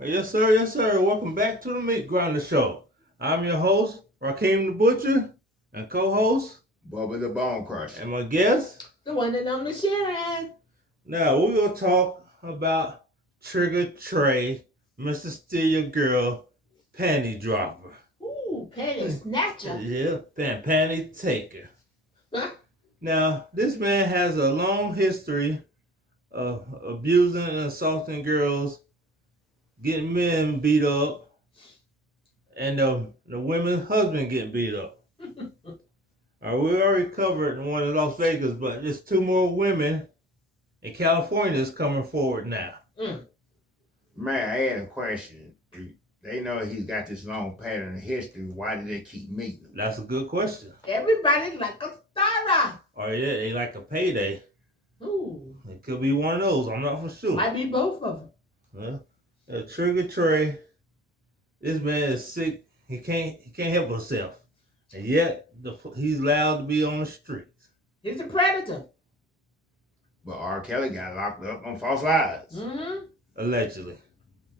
Yes, sir. Yes, sir. Welcome back to the Meat Grinder Show. I'm your host, Rakeem the Butcher, and co-host, Bubba the Bone Crusher. and my guest, the one that on the Sharon. Now, we're going to talk about Trigger Trey, Mr. Steal Your Girl, Panty Dropper. Ooh, panty snatcher. Yeah, panty taker. Huh? Now, this man has a long history of abusing and assaulting girls, getting men beat up, and the women's husband getting beat up. We already covered one in Las Vegas, but there's two more women in California that's coming forward now. Man, I had a question. They know he's got this long pattern of history. Why do they keep meeting him? That's a good question. Everybody like a star. Oh yeah, they like a payday. Ooh. It could be one of those. I'm not for sure. Might be both of them. Trigger Trey, this man is sick. He can't help himself, and yet he's allowed to be on the streets. He's a predator. But R. Kelly got locked up on false lies. Mm-hmm. Allegedly.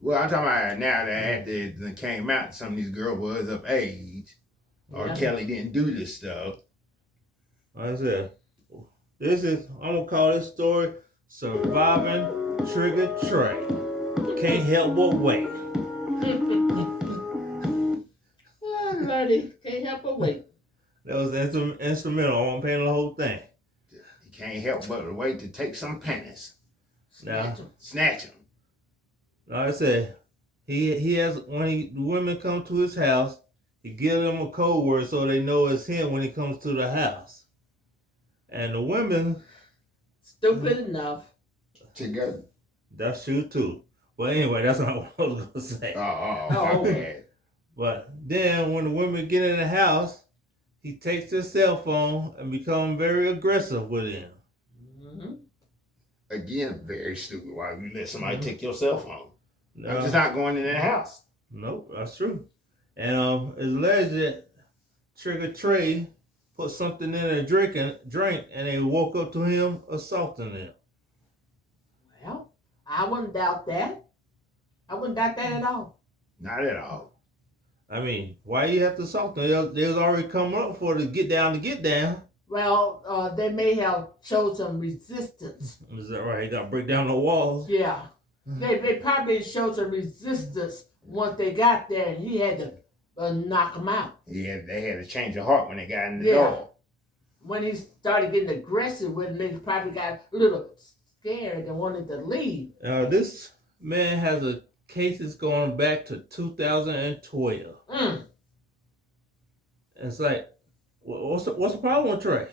Well, I'm talking about now that it came out, some of these girls was of age. R. Kelly didn't do this stuff. Like I said, I'm going to call this story Surviving Trigger Trey. Can't help but wait. Oh, Lordy, can't help but wait. That was instrumental. I won't play the whole thing. He can't help but wait to take some pennies. Snatch him. Like I said, he has, when the women come to his house, he gives them a code word so they know it's him when he comes to the house. And the women... Stupid enough. Together. That's true too. Well, anyway, that's not what I was going to say. Okay. But then when the women get in the house, he takes his cell phone and becomes very aggressive with him. Mm-hmm. Again, very stupid. Why would you let somebody take your cell phone? No. I'm just not going in the house. Nope, that's true. And it's alleged that Trigger Trey put something in a drink and they woke up to him assaulting them. Well, I wouldn't doubt that. I wouldn't doubt that at all. Not at all. I mean, why you have to assault them? They was already coming up for the get down. Well, they may have showed some resistance. Is that right? He got to break down the walls. Yeah. They probably showed some resistance once they got there, and he had to knock them out. Yeah, they had to change of heart when they got in the door. When he started getting aggressive with them, they probably got a little scared and wanted to leave. This man has a cases going back to 2012. It's like, what's the problem with Trey?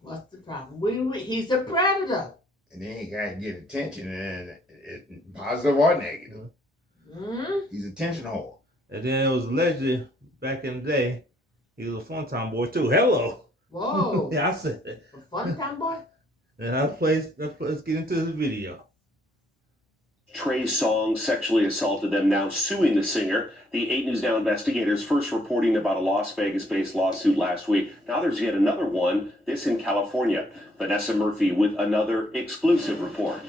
What's the problem? He's a predator. And then he got to get attention, and positive or negative. He's a attention whore. And then it was alleged back in the day, he was a fun time boy too. Hello. Whoa. Yeah, I said it. A fun time boy? And let's get into the video. Trey Songz sexually assaulted them, now suing the singer. The 8 News Now investigators first reporting about a Las Vegas-based lawsuit last week. Now there's yet another one, this in California. Vanessa Murphy with another exclusive report.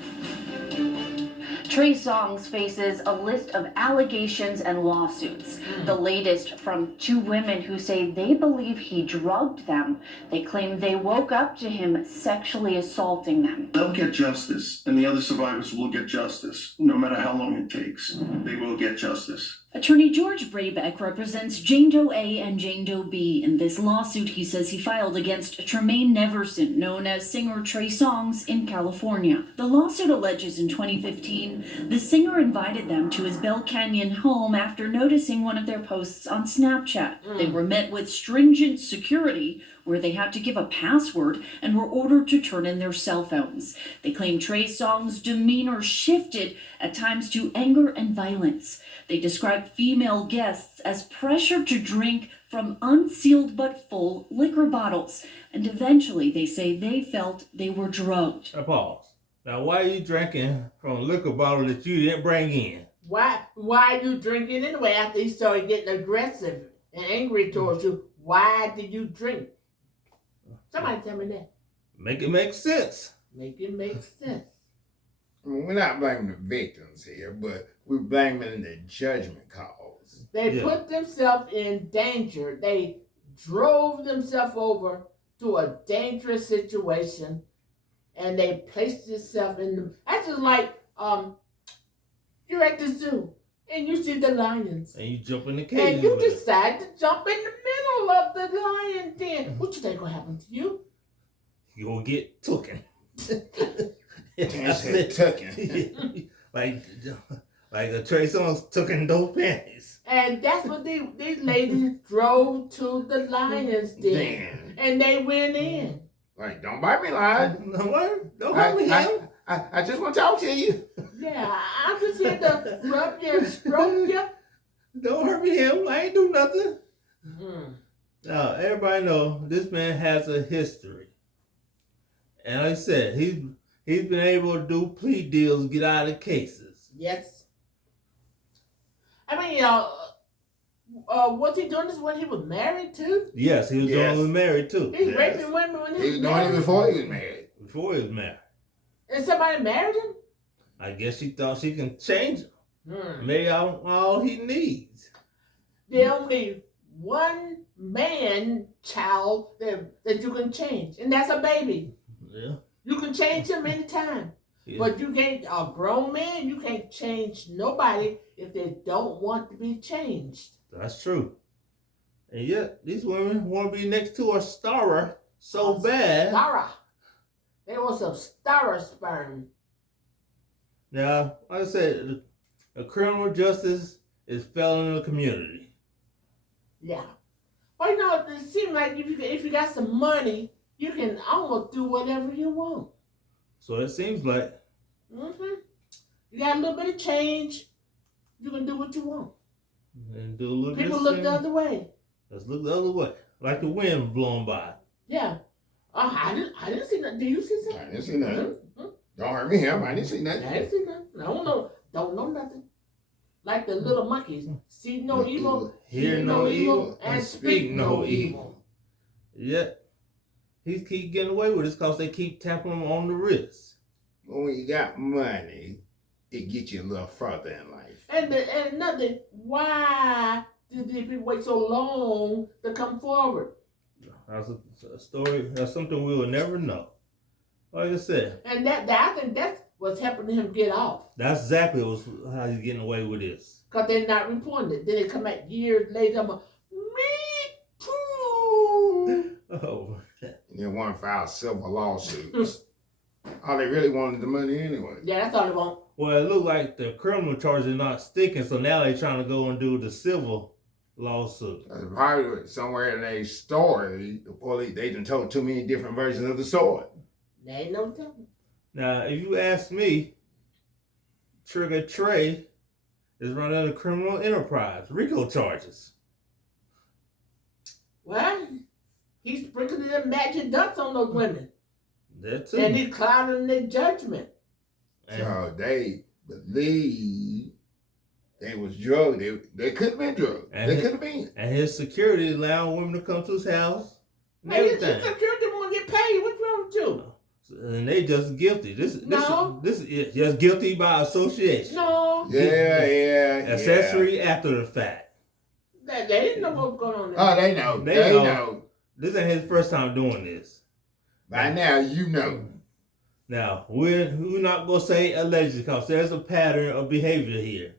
Trey Songz faces a list of allegations and lawsuits. The latest from 2 women who say they believe he drugged them. They claim they woke up to him sexually assaulting them. They'll get justice, and the other survivors will get justice, no matter how long it takes. They will get justice. Attorney George Brabeck represents Jane Doe A and Jane Doe B in this lawsuit he says he filed against Tremaine Neverson, known as singer Trey Songz, in California. The lawsuit alleges in 2015, the singer invited them to his Bell Canyon home after noticing one of their posts on Snapchat. They were met with stringent security, where they had to give a password and were ordered to turn in their cell phones. They claim Trey Songz' demeanor shifted at times to anger and violence. They described female guests as pressured to drink from unsealed but full liquor bottles. And eventually, they say they felt they were drugged. Pause. Now, why are you drinking from a liquor bottle that you didn't bring in? Why are you drinking anyway after he started getting aggressive and angry towards you? Why did you drink? Somebody tell me that. Make it make sense. Make it make sense. We're not blaming the victims here, but we're blaming the judgment calls. They put themselves in danger. They drove themselves over to a dangerous situation, and they placed themselves in the. That's just like you're at the zoo and you see the lions, And you jump in the cage. and you decide to jump in the middle of the lion den. What you think gonna happen to you? You gonna get tooken. I said tucking. like a Trey Songz tooken those panties. And that's what these ladies drove to the lion's den, Then, and they went in. like, don't bite me, lie. No, what? Don't hurt me, him. I just want to talk to you. Yeah, I'm just here to rub you and stroke you. Don't hurt me, him. I ain't do nothing. Mm. Now, everybody know this man has a history. And like I said, he's been able to do plea deals, get out of cases. Yes. I mean, was he doing this when he was married too? Yes, he was Yes. doing married too. He's Yes. raping women when He he was was doing it married. before he was married. Before he was married. And somebody married him? I guess she thought she can change him. Hmm. Maybe all he needs. There's only one man child that you can change, and that's a baby. Yeah. You can change him anytime. Yeah. But you can't, a grown man, you can't change nobody if they don't want to be changed. That's true. And yet, these women want to be next to a starer so bad. Stara. They want some Stara sperm. Now, like I said, the criminal justice is failing in the community. Yeah. Well, you know, it seems like if you got some money, you can almost do whatever you want. So it seems like, Mm-hmm. You got a little bit of change, you can do what you want. and do a little People bit look of the other way. Let's look the other way. Like the wind blowing by. Yeah. I didn't see nothing. Do you see I something? didn't see nothing. Mm-hmm. Don't hurt me, him. I didn't see I nothing. didn't see nothing. I don't know nothing. Like the little monkeys. See no evil, Hear no evil, and speak no evil. Yet, he keep getting away with this because they keep tapping him on the wrist. When you got money, it gets you a little further in life. And another, why did these people wait so long to come forward? That's a story. That's something we will never know. Like I said, And I think that's what's helping him get off. that's exactly how he's getting away with this. Because they're not reporting it. Then they come back years later, I'm like, me too. Oh, And then one filed civil lawsuits. All they really wanted the money anyway. Yeah, that's all they want. well, it looked like the criminal charges are not sticking, so now they're trying to go and do the civil lawsuit. Probably somewhere in a story, the police, they done told too many different versions of the story. They ain't no telling. Now, if you ask me, Trigger Trey is running a criminal enterprise, RICO charges. Well, he's sprinkling them magic dust on those women. That too. And he's clouding their judgment. So they believe they was drugged. They could have been drugged. And They it- could have been. And his security allowing women to come to his house and Hey, his everything. security want to get paid. What's wrong with you? And they just guilty. This No. is just guilty by association. No. Yeah. Accessory after the fact. They didn't know what was going on there. Oh, they know. They They know. know. This ain't his first time doing this. By now, you know. Now, we're not going to say allegedly because there's a pattern of behavior here.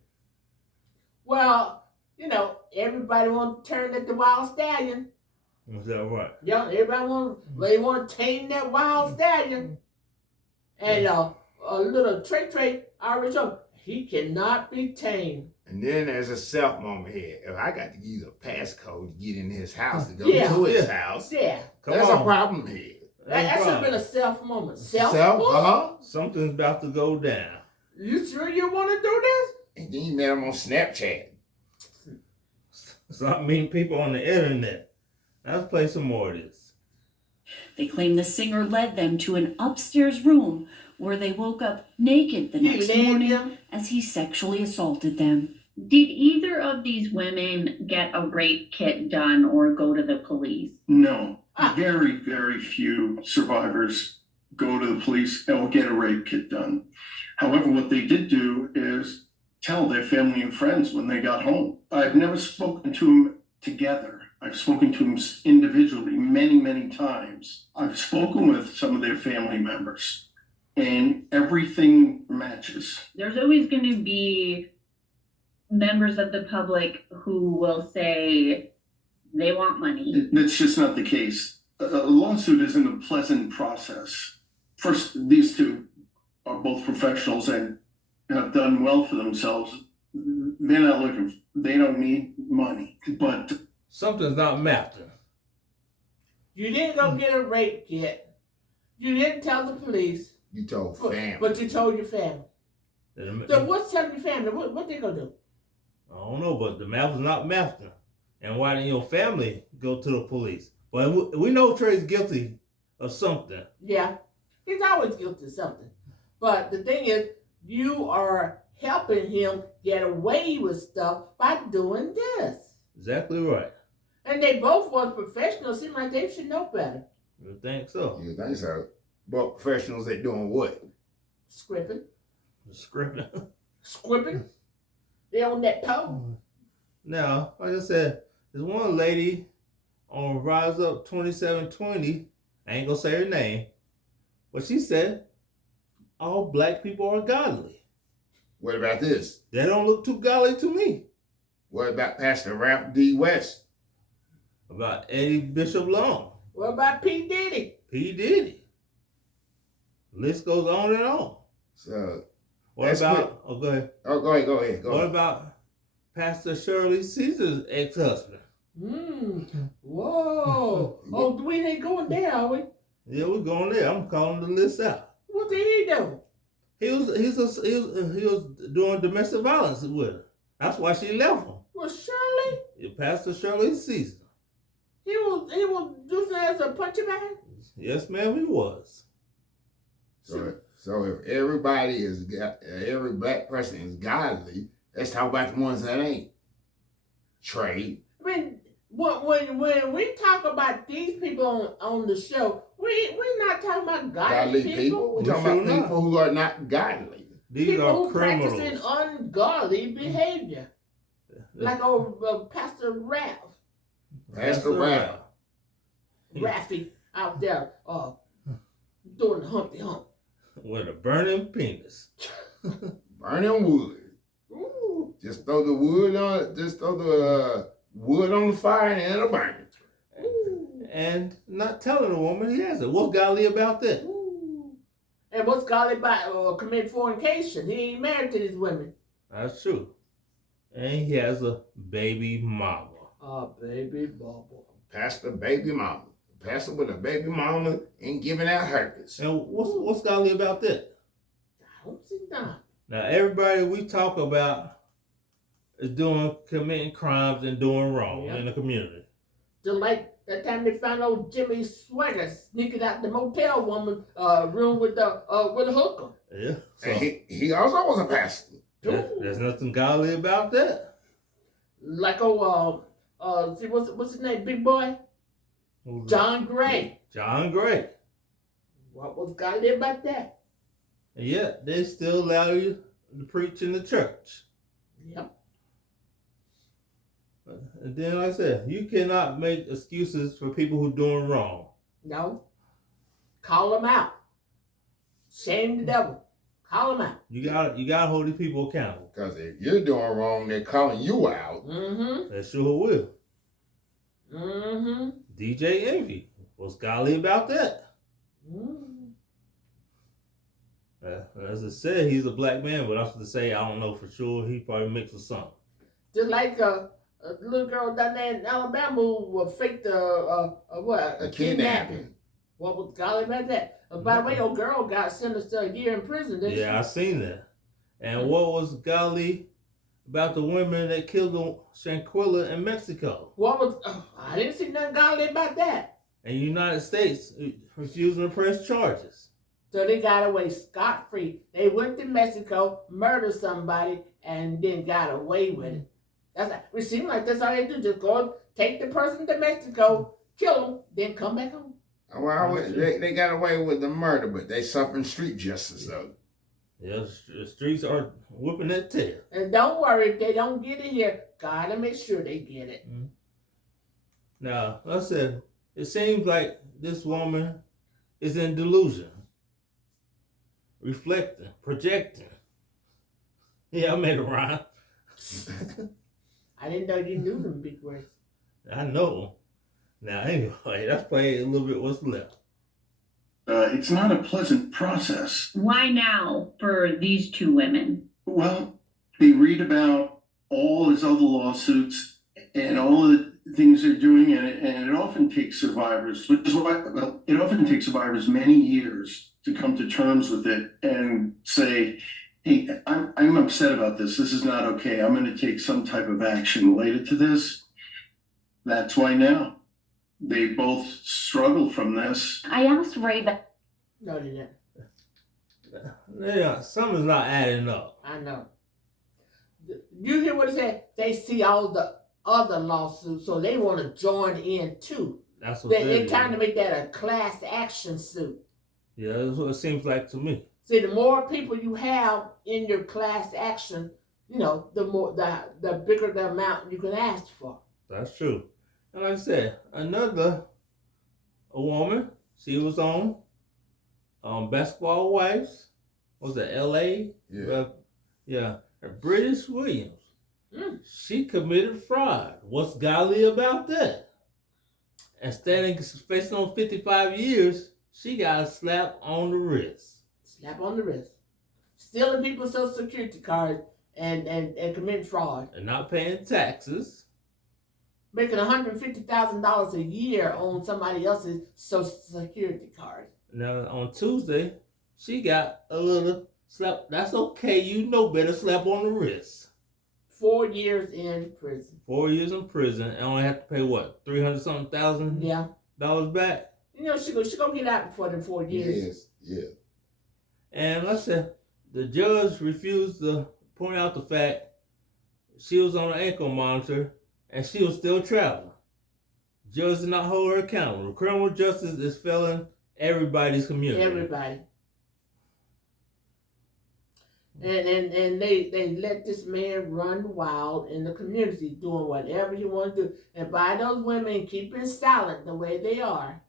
Well, you know, everybody want to turn at the wild stallion. Is that right? Yeah, everybody they want to tame that wild stallion. And a little Trey, I already told him, he cannot be tamed. And then there's a self moment here. If I got to use a passcode to get in his house to go Yeah. to his Yeah. house, Yeah, there's a problem here. that should have been a self moment. Self? Something's about to go down. You sure you want to do this? And then you met him on Snapchat. Stop meeting people on the internet. Let's play some more of this. They claim the singer led them to an upstairs room where they woke up naked the You next led morning them? as he sexually assaulted them. Did either of these women get a rape kit done or go to the police? No, Ah. very, very few survivors go to the police and will get a rape kit done. However, what they did do is tell their family and friends when they got home. I've never spoken to them together. I've spoken to them individually many, many times. I've spoken with some of their family members, and everything matches. There's always going to be members of the public who will say they want money. That's just not the case. A lawsuit isn't a pleasant process. First, these two are both professionals and have done well for themselves. They're not looking, they don't need money, but Something's not mapping. You didn't go get a rape kit. You didn't tell the police. You told family. But you told your family. So what's telling your family? What they gonna do? I don't know, but the map was not mapping. And why didn't your family go to the police? But we know Trey's guilty of something. Yeah, he's always guilty of something. But the thing is, you are helping him get away with stuff by doing this. Exactly right. And they both were professionals. Seem like they should know better. You think so? You think so? But professionals at doing what? Scripping. Scripting. Scripping. They on that pole. Now, like I said, there's one lady on Rise Up 2720. I ain't gonna say her name, but she said all black people are godly. What about this? They don't look too godly to me. What about Pastor Ralph D. West? About Eddie Bishop Long. What about P. Diddy? P. Diddy. List goes on and on. So What about, oh, go ahead. Oh, go ahead. What about Pastor Shirley Caesar's ex-husband? Whoa. Oh, we ain't going there, are we? Yeah, we're going there. I'm calling the list out. What did he do? He was doing domestic violence with her. That's why she left him. Well, Shirley? Yeah, Pastor Shirley Caesar. He was using as a punching bag? Yes, ma'am, he was. So if every black person is godly, let's talk about the ones that ain't. Trey. I mean, when we talk about these people on the show, we're not talking about godly people. We're talking about people who are not godly. These people are who criminals. practicing ungodly behavior. Like old Pastor Ralph. Pastor Ralph. Raffy out there doing the Humpty Hump. With a burning penis. Burning wood. Ooh. Just throw the wood on the fire and it'll burn. And not telling the woman he has it. What's godly about that? Ooh. And what's godly about committing fornication? He ain't married to these women. That's true. And he has a baby mama. A baby mama. Pastor baby mama. Pastor with a baby mama and giving out herpes. And what's godly about that? I don't see that. Now, everybody we talk about is committing crimes and doing wrong in the community. Just like that time they found old Jimmy Swagger sneaking out the motel woman room with the hooker. Yeah. So And he also was a pastor. there's nothing godly about that. Like see what's his name? Big boy? John Gray. John Gray. What was godly about that? And yet, they still allow you to preach in the church. Yep. And then, like I said, you cannot make excuses for people who are doing wrong. No. Call them out. Shame the devil. Call them out. You gotta hold these people accountable. Because if you're doing wrong, they're calling you out. Mm-hmm. They sure will. Mm-hmm. DJ Envy. What's godly about that? Mm-hmm. As I said, he's a black man, but I was to say, I don't know for sure. He probably mixed with something. Just like a little girl down there in Alabama who faked a kidnapping. What was godly about that? By the way, old girl got sentenced to a year in prison. Yeah, I seen that. And what was godly about the women that killed Shanquilla in Mexico? What was? I didn't see nothing godly about that. And the United States refusing to press charges. So they got away scot-free. They went to Mexico, murdered somebody, and then got away with it. It seems like that's all they do. Just go take the person to Mexico, kill them, then come back home. Well, they got away with the murder, but they suffering street justice though. Yeah, the streets are whipping that tail. And don't worry, if they don't get it here, gotta make sure they get it. Now, like I said, it seems like this woman is in delusion, reflecting, projecting. Yeah, I made a rhyme. I didn't know you knew them big words. I know. Now, anyway, let's play a little bit what's left. It's not a pleasant process. Why now for these two women? Well, they read about all his other lawsuits and all the things they're doing, and it often takes survivors, which is why, well, it often takes survivors many years to come to terms with it and say, hey, I'm upset about this. This is not okay. I'm going to take some type of action related to this. That's why now. They both struggle from this. I asked Ray that. No, they didn't. Yeah, something's not adding up. I know. You hear what he said? They see all the other lawsuits, so they want to join in too. That's what They kind of make that a class action suit. Yeah, that's what it seems like to me. See, the more people you have in your class action, you know, the bigger the amount you can ask for. That's true. And like I said, a woman, she was on Basketball Wives. Was it L.A.? Yeah. British Williams. She committed fraud. What's godly about that? And facing on 55 years, she got a slap on the wrist. Slap on the wrist. Stealing people's Social Security cards and committing fraud. And not paying taxes. Making $150,000 a year on somebody else's Social Security card. Now, on Tuesday, she got a little slap. That's okay. You know better. Slap on the wrist. 4 years in prison. 4 years in prison. And only have to pay what? $300-something thousand? Yeah. Dollars back? You know, she gonna get out before the 4 years. Yes. Yeah. And like I said, the judge refused to point out the fact she was on an ankle monitor and she was still traveling. Judge did not hold her accountable. Criminal justice is failing everybody's community. Everybody. And they let this man run wild in the community, doing whatever he wants to do. And by those women keeping silent the way they are,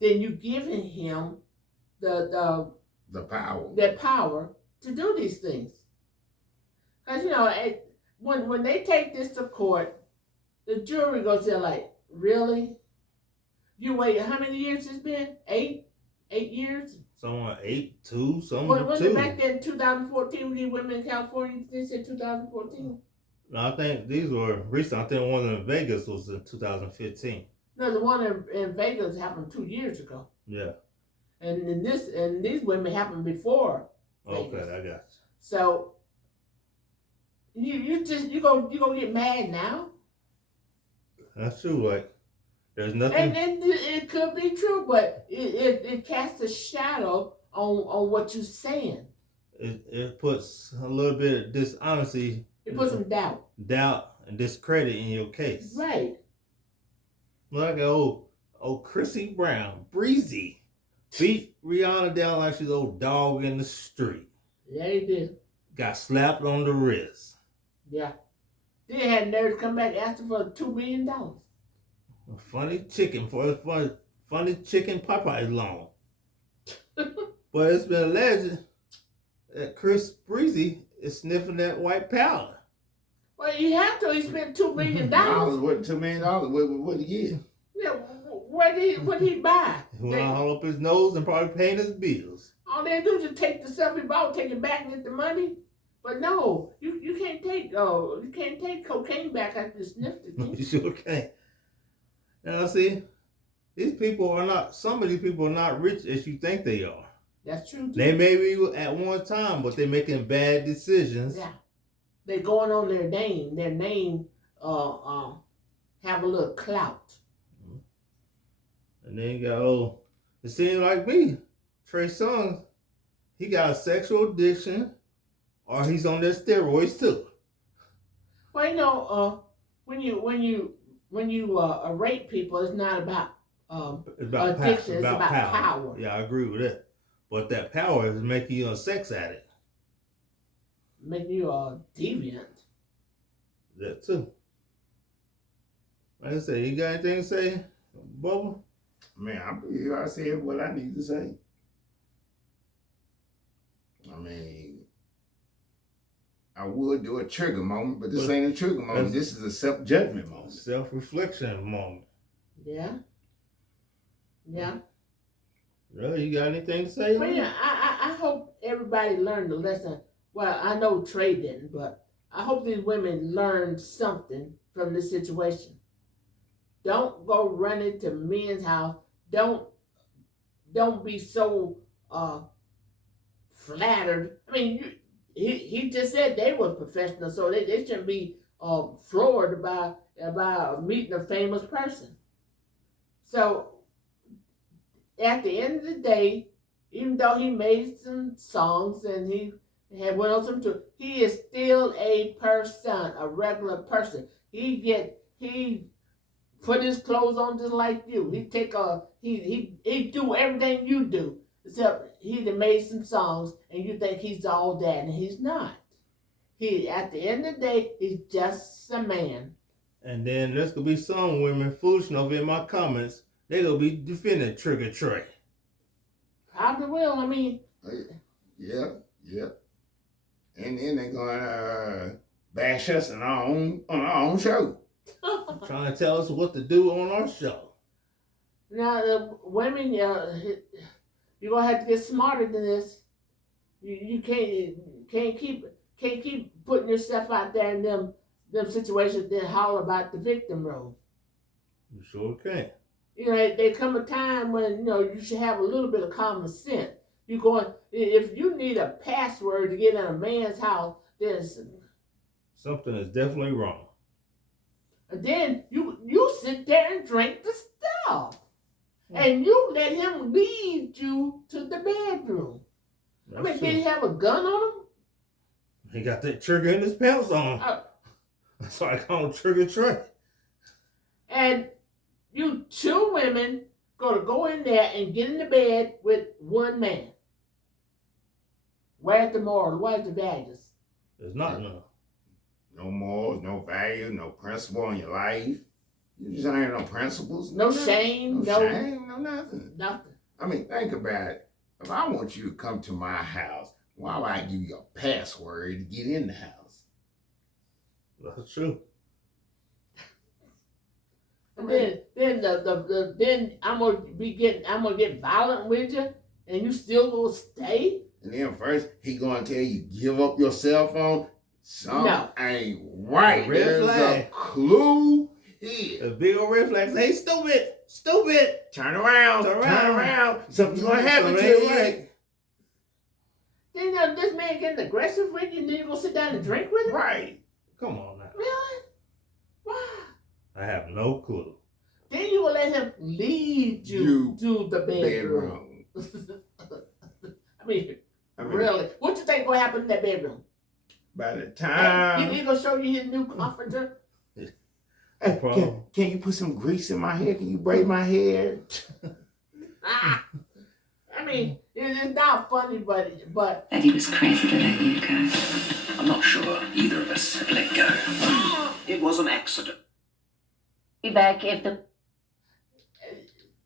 then you giving him the power to do these things. Because, you know, when they take this to court, the jury goes there like, really? You wait, how many years it's been? 8 years? Someone 8, 2, someone Was 2. it back then 2014 when these women in California, they said 2014? No, I think these were recent. I think one in Vegas was in 2015. No, the one in Vegas happened 2 years ago. Yeah. And these women happened before Vegas. Okay, I got you. So you gonna get mad now? That's true. Like, there's nothing. And it could be true, but it casts a shadow on what you're saying. It puts a little bit of dishonesty. It puts some doubt. Doubt and discredit in your case. Right. Like old Chrissy Brown, Breezy, beat Rihanna down like she's an old dog in the street. Yeah, he did. Got slapped on the wrist. Yeah. They had nerve to come back asking for $2 million. Funny chicken Popeye long. But it's been alleged that Chris Breezy is sniffing that white powder. Well, you have to. He spent $2 million. What, $2 million? What did he get? Yeah, what did he buy? He went all up his nose and probably paying his bills. All they do is just take the stuff he bought, take it back and get the money. But no, you can't take cocaine back after you sniffed it. You sure can't. Now see, some of these people are not rich as you think they are. That's true too. They may be at one time, but they're making bad decisions. Yeah. They're going on their name. Their name have a little clout. And then you got, it seems like me, Trey Songz, he got a sexual addiction, or he's on their steroids too. Well, you know, when you rape people, it's not about addiction. It's about power. Yeah, I agree with that. But that power is making you a sex addict. making you a deviant. That too. Like I say, you got anything to say, Bubba? Man, I believe I said what I need to say. I mean, I would do a trigger moment, but this ain't a trigger moment. This is a self-judgment moment. Self-reflection moment. Yeah. Yeah. Well, you got anything to say? Well, yeah, I hope everybody learned the lesson. Well, I know Trey didn't, but I hope these women learned something from this situation. Don't go running to men's house. Don't be so flattered. I mean, he just said they were professional, so they shouldn't be floored by meeting a famous person. So at the end of the day, even though he made some songs and he had went on some tour, he is still a person, a regular person. He put his clothes on just like you. He do everything you do, except he done made some songs and you think he's all that, and he's not. He, at the end of the day, he's just a man. And then there's gonna be some women foolish enough in my comments, they gonna be defending Trigger Trey. Probably will. I mean, yeah. And then they're gonna bash us on our own show. Trying to tell us what to do on our show. Now the women, you're gonna have to get smarter than this. You can't keep putting yourself out there in them situations, then holler about the victim role. You sure can. There come a time when you should have a little bit of common sense. If you need a password to get in a man's house, there's something is definitely wrong. And then you sit there and drink the stuff, and you let him lead you to the bedroom. Did he have a gun on him? He got that trigger in his pants on. That's why I call him Trigger Trey. And you two women go in there and get in the bed with one man. Where's the moral? Where's the values? There's not none. No morals, no value, no principle in your life. You just ain't no principles. No shame. No shame, no nothing. Nothing. I mean, think about it. If I want you to come to my house, why would I give you a password to get in the house? That's true. And then I'm gonna get violent with you, and you still gonna stay. And then first he gonna tell you give up your cell phone. Something ain't right. Red flag. A clue here. A big old red flag. Hey, stupid. Turn around. Something's gonna happen to you. Right. Then this man getting aggressive with you, and then you gonna sit down and drink with him? Right. Come on now. Really? Why? I have no clue. Then you will let him lead you to the bedroom. I mean, really? What you think gonna happen in that bedroom? By the time He gonna show you his new comforter? Hey, can you put some grease in my hair? Can you braid my hair? I mean, it's not funny, but Eddie was crazy to let you go. I'm not sure either of us have let go. It was an accident. Be back if the.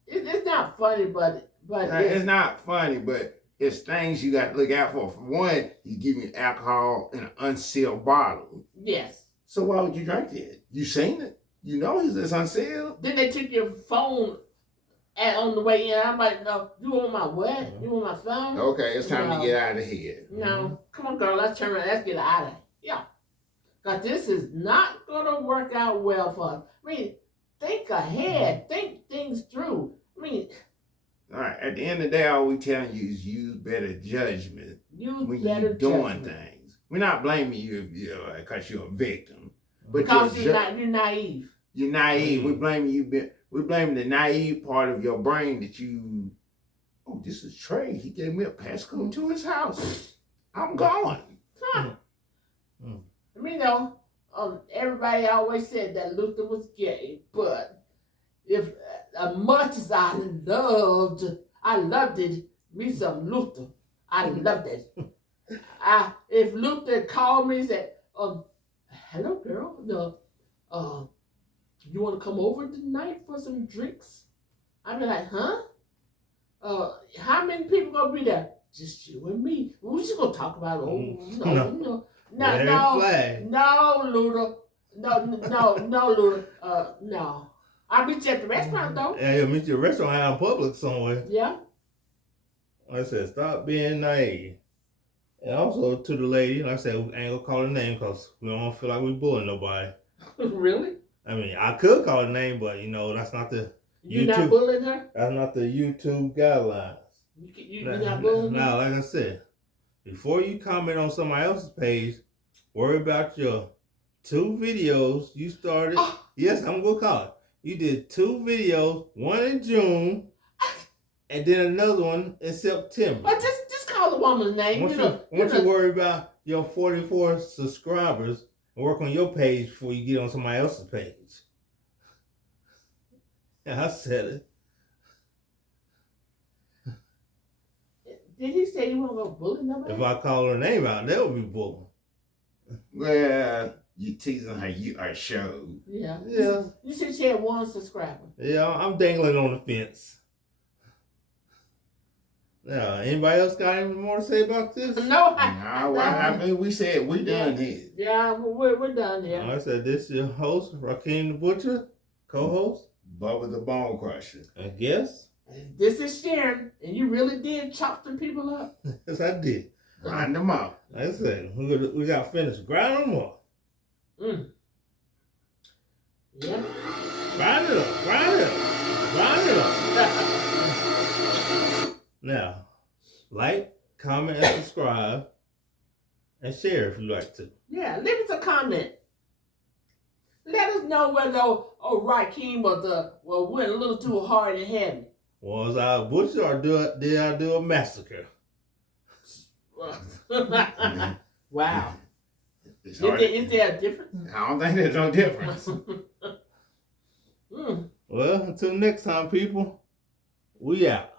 It's not funny, but it's not funny, but it's things you got to look out for. For one, he's giving you alcohol in an unsealed bottle. Yes. So why would you drink it? You seen it. You know it's unsealed. Then they took your phone on the way in. I'm like, no, you want my what? You want my phone? Okay, it's time to get out of here. No, come on, girl, let's turn around. Let's get out of here. Yeah. Because this is not going to work out well for us. I mean, think ahead. Think things through. I mean, all right, at the end of the day, all we telling you is use better judgment when you're doing things. We're not blaming you because you're a victim. But because you're naive. You're naive. We're blaming you. We're blaming the naive part of your brain that you, this is Trey. He gave me a passcode to his house. I'm going. Huh. I mean, everybody always said that Luther was gay, but if as much as I loved it, me some Luther. I loved it. If Luther called me and said, hello girl, you want to come over tonight for some drinks? I'd be like, huh? How many people gonna be there? Just you and me. We just gonna talk about it. No, Luda. No, Luda. No. I'll meet you at the restaurant though. Yeah, you'll meet you at the restaurant out in public somewhere. Yeah. Like I said, stop being naive. And also to the lady, like I said, we ain't gonna call her name because we don't feel like we bullying nobody. Really? I mean, I could call her name, but that's not the You YouTube. not bullying her? That's not the YouTube guidelines. You not bullying her? Now, like I said, before you comment on somebody else's page, worry about your 2 videos you started. Yes, I'm gonna call it. You did 2 videos, one in June, and then another one in September. But just call the woman's name. Once you worry about your 44 subscribers and work on your page before you get on somebody else's page. Yeah, I said it. Did he say he wasn't gonna bully nobody? If I call her name out, that would be bullying. Well, you teasing her, you are showed. Yeah. Yeah. You said she had 1 subscriber. Yeah, I'm dangling on the fence. Now, anybody else got anything more to say about this? No, I mean, we said we done here. Yeah, we're done here. I said this is your host, Rakeem the Butcher, co-host. Bubba the Bone Crusher. I guess. This is Sharon, and you really did chop some people up. Yes, I did. Grind them up. Like I said, we got finished. Grind them up. Yeah. Grind it up. Grind it up. Grind it up. Now, like, comment, and subscribe, and share if you like to. Yeah, leave us a comment. Let us know whether Rakeem went a little too hard and heavy. Was I a butcher or did I do a massacre? Wow. Is Is there a difference? I don't think there's no difference. Well, until next time, people, we out.